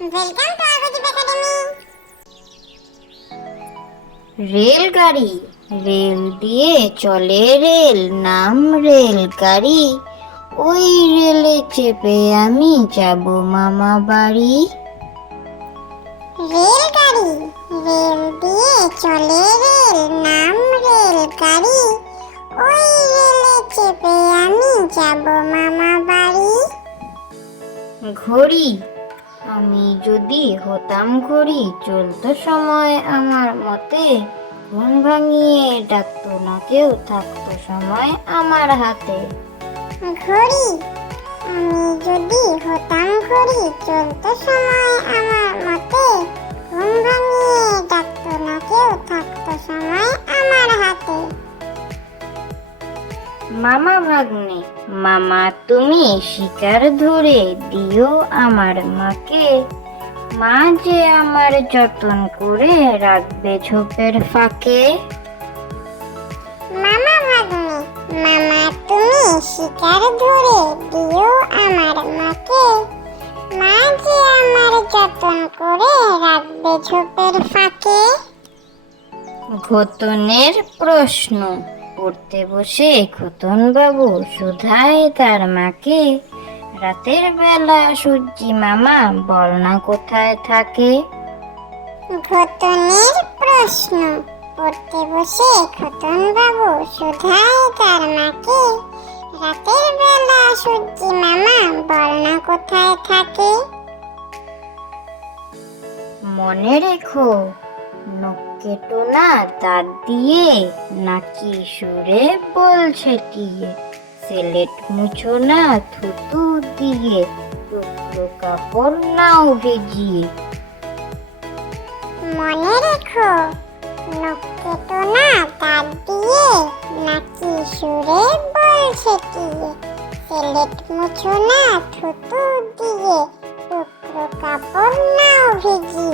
Welcome to Agdeep academy. রেলগাড়ি, rail দিয়ে চলে রেল, নাম রেলগাড়ি। ওই রেলে চেপে আমি যাব মামা বাড়ি। রেলগাড়ি, রেল দিয়ে চলে রেল, নাম রেলগাড়ি। ওই রেলে চেপে আমি যাব মামা বাড়ি। ঘড়ি, আমি যদি হতাম ঘড়ি, চলতো সময় আমার মতে। ঘুম ভাঙিয়ে ডাকতো না কেউ, থাকতো সময় আমার হাতে। ঘড়ি, আমি যদি হতাম ঘড়ি, চলতো সময় আমার মতে। ঘুম ভাঙিয়ে ডাকতো না কেউ, থাকতো সময় আমার হাতে। মামা ভাগ্নে, মামা তুমি শিকার ধরে দিও আমার মাকে। মা যে আমার যতন করে রাখবে ঝোপের ফাঁকে। মামা ভাগ্নে, মামা তুমি শিকার ধরে দিও আমার মাকে। মা যে আমার যতন করে রাখবে ঝোপের ফাঁকে। ঘতনের প্রশ্ন, পড়তে বসে খতন বাবু শুধায় তার মাকে। রাতের বেলা সূর্যি মামা বল না কোথায় থাকে। ঘতনের প্রশ্ন, পড়তে বসে খতন বাবু শুধায় তার মাকে। রাতের বেলা সূর্যি মামা বল না কোথায় থাকে। মনে রেখো, নখ কেটো না দাঁত দিয়ে, নাকি সুরে বলছে টিয়ে। সিলেট মুছো না থুতু দিয়ে, টুকরো কাপড় নাও ভিজিয়ে। মনে রেখো, নখ কেটো না দাঁত দিয়ে, নাকি সুরে বলছে টিয়ে। সিলেট মুছো না থুতু দিয়ে, টুকরো কাপড় নাও ভিজিয়ে।